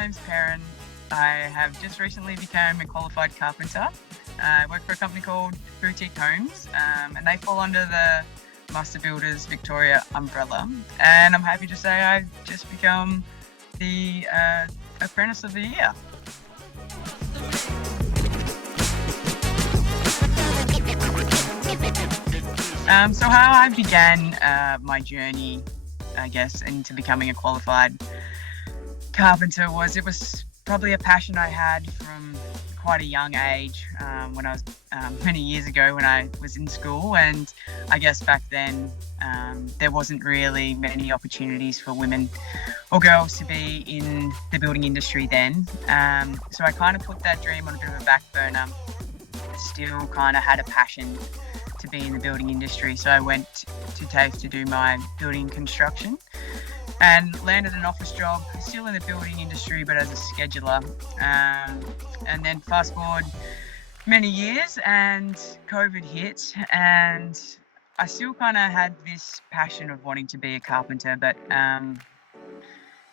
name's Perrin. I have just recently become a qualified carpenter. I work for a company called Boutique Homes, and they fall under the Master Builders Victoria umbrella. And I'm happy to say I've just become the Apprentice of the Year. So how I began my journey, I guess, into becoming a qualified carpenter it was probably a passion I had from quite a young age when I was many years ago when I was in school. And I guess back then there wasn't really many opportunities for women or girls to be in the building industry then. So I kind of put that dream on a bit of a back burner. Still kind of had a passion to be in the building industry. So I went to TAFE to do my building construction and landed an office job, still in the building industry, but as a scheduler. And then fast forward many years and COVID hit, and I still kind of had this passion of wanting to be a carpenter, but kind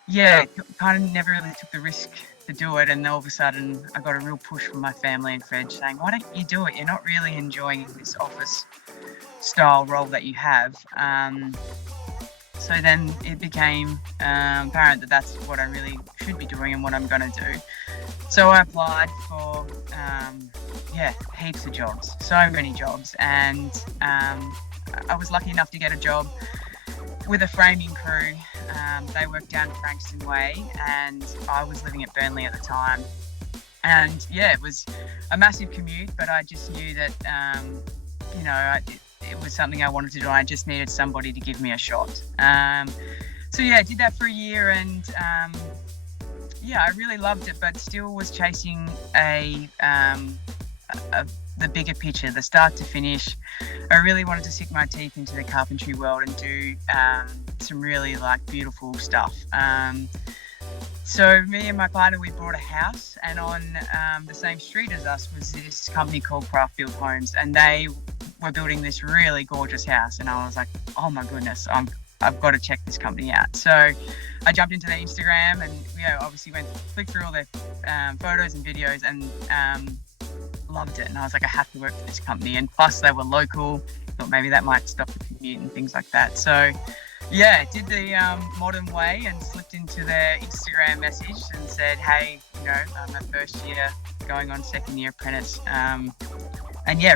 of never really took the risk to do it. And all of a sudden I got a real push from my family and friends saying, why don't you do it? You're not really enjoying this office style role that you have. So then it became apparent that that's what I really should be doing and what I'm going to do. So I applied for heaps of jobs, so many jobs. And I was lucky enough to get a job with a framing crew. They worked down Frankston Way, and I was living at Burnley at the time. And it was a massive commute, but I just knew that, it was something I wanted to do. I just needed somebody to give me a shot. I did that for a year, and I really loved it, but still was chasing the bigger picture, the start to finish. I really wanted to sink my teeth into the carpentry world and do some really beautiful stuff. So me and my partner, we bought a house, and on the same street as us was this company called Craft Build Homes, and they were building this really gorgeous house. And I was like, oh my goodness, I've got to check this company out. So I jumped into their Instagram and obviously clicked through all their photos and videos, and loved it. And I was like, I have to work for this company. And plus they were local, thought maybe that might stop the commute and things like that. So did the modern way and slipped into their Instagram message and said, hey, I'm a first year going on second year apprentice.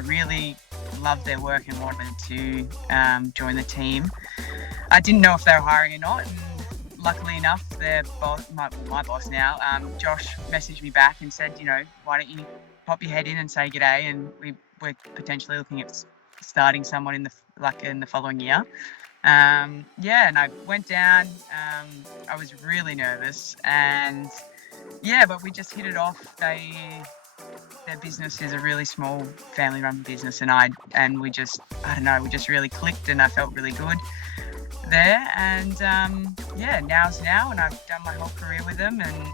Really loved their work and wanted to join the team. I didn't know if they were hiring or not, and luckily enough, their boss, my boss now, Josh, messaged me back and said, why don't you pop your head in and say g'day, and we're potentially looking at starting someone in the following year. And I went down. I was really nervous, but we just hit it off. Their business is a really small family-run business, and we just really clicked, and I felt really good there. And now's now, and I've done my whole career with them, and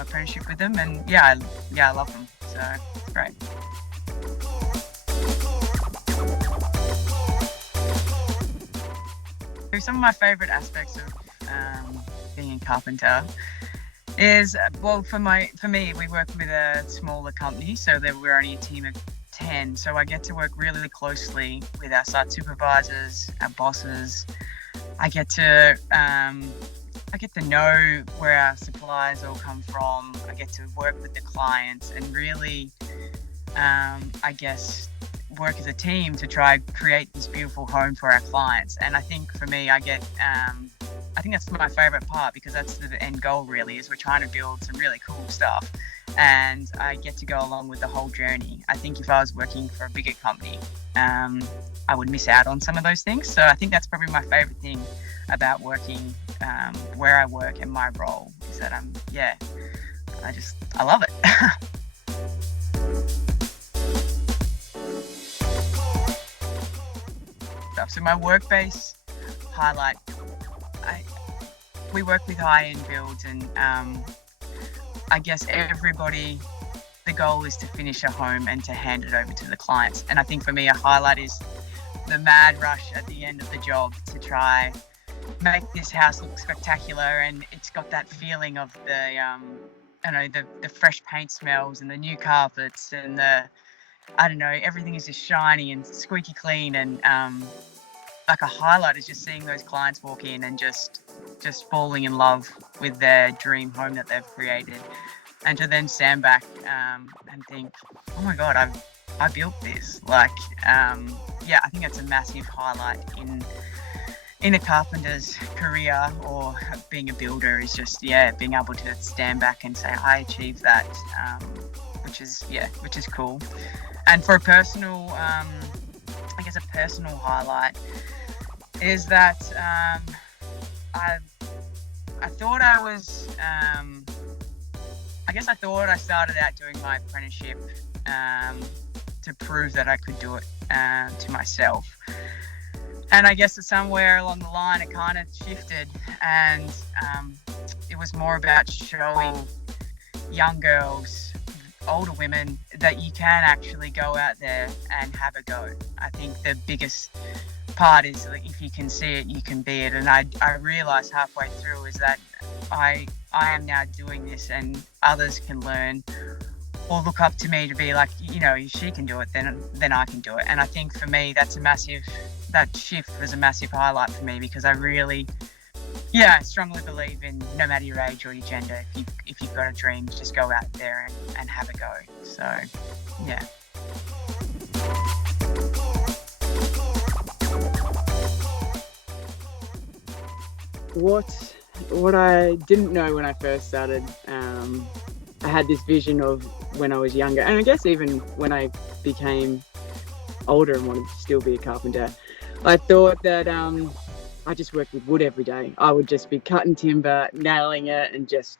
apprenticeship with them, and I love them. So it's great. Some of my favourite aspects of being a carpenter is, for me, we work with a smaller company, so we're only a team of 10. So I get to work really closely with our site supervisors, our bosses. I get to know where our supplies all come from. I get to work with the clients and really, work as a team to try create this beautiful home for our clients. And I think for me, I think that's my favorite part, because that's the end goal really, is we're trying to build some really cool stuff, and I get to go along with the whole journey. I think if I was working for a bigger company, I would miss out on some of those things. So I think that's probably my favorite thing about working where I work and my role, is that I love it. So my work base highlight, we work with high-end builds, and I guess everybody, the goal is to finish a home and to hand it over to the clients. And I think for me, a highlight is the mad rush at the end of the job to try make this house look spectacular, and it's got that feeling of the I don't know, the fresh paint smells and the new carpets and the, I don't know, everything is just shiny and squeaky clean, and like a highlight is just seeing those clients walk in and just falling in love with their dream home that they've created, and to then stand back and think, oh my god, I built this. Like, yeah, I think that's a massive highlight in a carpenter's career, or being a builder, is just, yeah, being able to stand back and say I achieved that, which is cool. And for a personal, I guess a personal highlight is that I thought I was, I thought I started out doing my apprenticeship to prove that I could do it to myself. And I guess that somewhere along the line it kind of shifted, and it was more about showing young girls, older women, that you can actually go out there and have a go. I think the biggest part is that if you can see it, you can be it. And I realised halfway through is that I am now doing this, and others can learn or look up to me to be like, you know, if she can do it, then I can do it. And I think for me, that shift was a massive highlight for me, because I really, I strongly believe in, no matter your age or your gender, if you've got a dream, just go out there and have a go. So, yeah. What I didn't know when I first started, I had this vision of when I was younger, and I guess even when I became older and wanted to still be a carpenter, I thought that I just worked with wood every day. I would just be cutting timber, nailing it, and just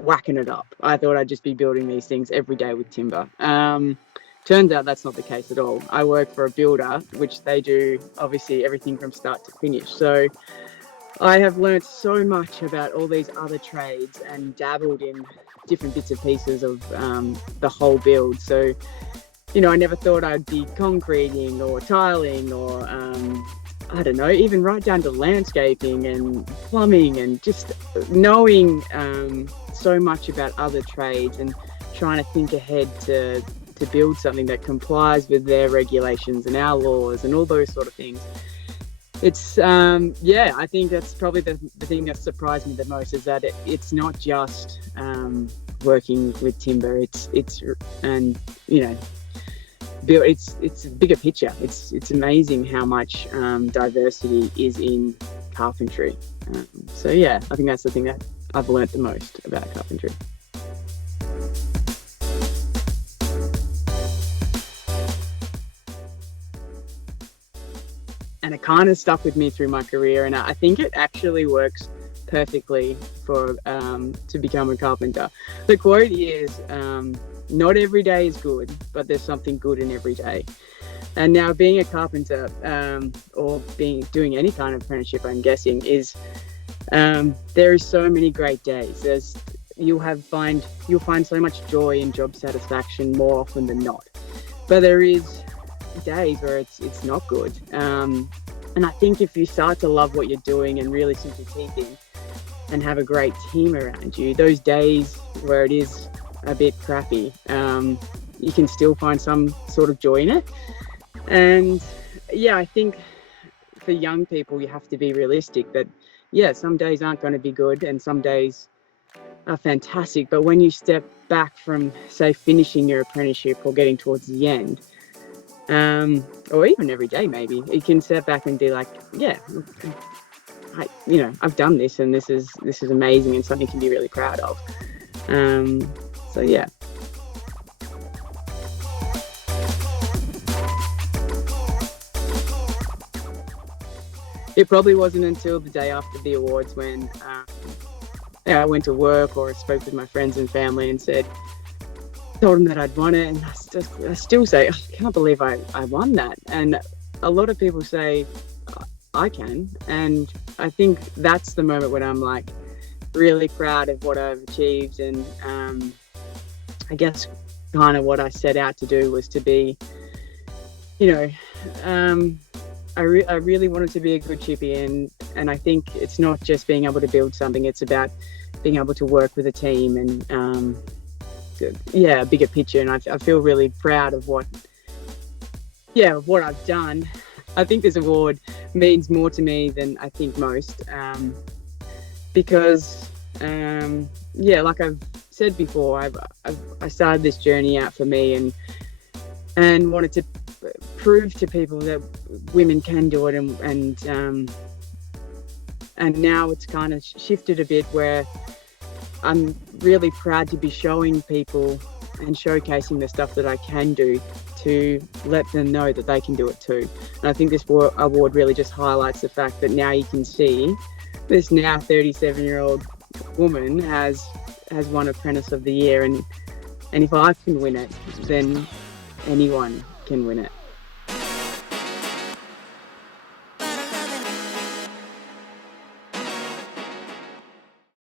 whacking it up. I thought I'd just be building these things every day with timber. Turns out that's not the case at all. I work for a builder, which they do obviously everything from start to finish. So I have learnt so much about all these other trades and dabbled in different bits and pieces of the whole build. So, you know, I never thought I'd be concreting or tiling or, I don't know, even right down to landscaping and plumbing, and just knowing so much about other trades and trying to think ahead to build something that complies with their regulations and our laws and all those sort of things. It's, I think that's probably the thing that surprised me the most, is that it's not just working with timber. It's and, you know, it's a bigger picture. It's amazing how much diversity is in carpentry. So yeah, I think that's the thing that I've learnt the most about carpentry. And it kind of stuck with me through my career, and I think it actually works perfectly for to become a carpenter. The quote is, not every day is good, but there's something good in every day. And now being a carpenter, or doing any kind of apprenticeship, I'm guessing, is there is so many great days. You'll find so much joy and job satisfaction more often than not. But there is days where it's not good. And I think if you start to love what you're doing and really sink your teeth in and have a great team around you, those days where it is a bit crappy, you can still find some sort of joy in it. And yeah, I think for young people, you have to be realistic that, yeah, some days aren't going to be good and some days are fantastic. But when you step back from, say, finishing your apprenticeship or getting towards the end, or even every day, maybe you can step back and be like, yeah, I've done this, and this is amazing and something you can be really proud of. So yeah. It probably wasn't until the day after the awards when I went to work or spoke with my friends and family and told them that I'd won it, and I still say, I can't believe I won that. And a lot of people say, I can. And I think that's the moment when I'm like really proud of what I've achieved. And I guess kind of what I set out to do was to be, I really wanted to be a good chippy, and I think it's not just being able to build something, it's about being able to work with a team and a bigger picture. And I feel really proud of what I've done. I think this award means more to me than I think most, because like I've said before, I started this journey out for me and wanted to prove to people that women can do it, and now it's kind of shifted a bit where I'm really proud to be showing people and showcasing the stuff that I can do to let them know that they can do it too. And I think this award really just highlights the fact that now you can see this now 37-year-old woman has won Apprentice of the Year, and if I can win it, then anyone can win it.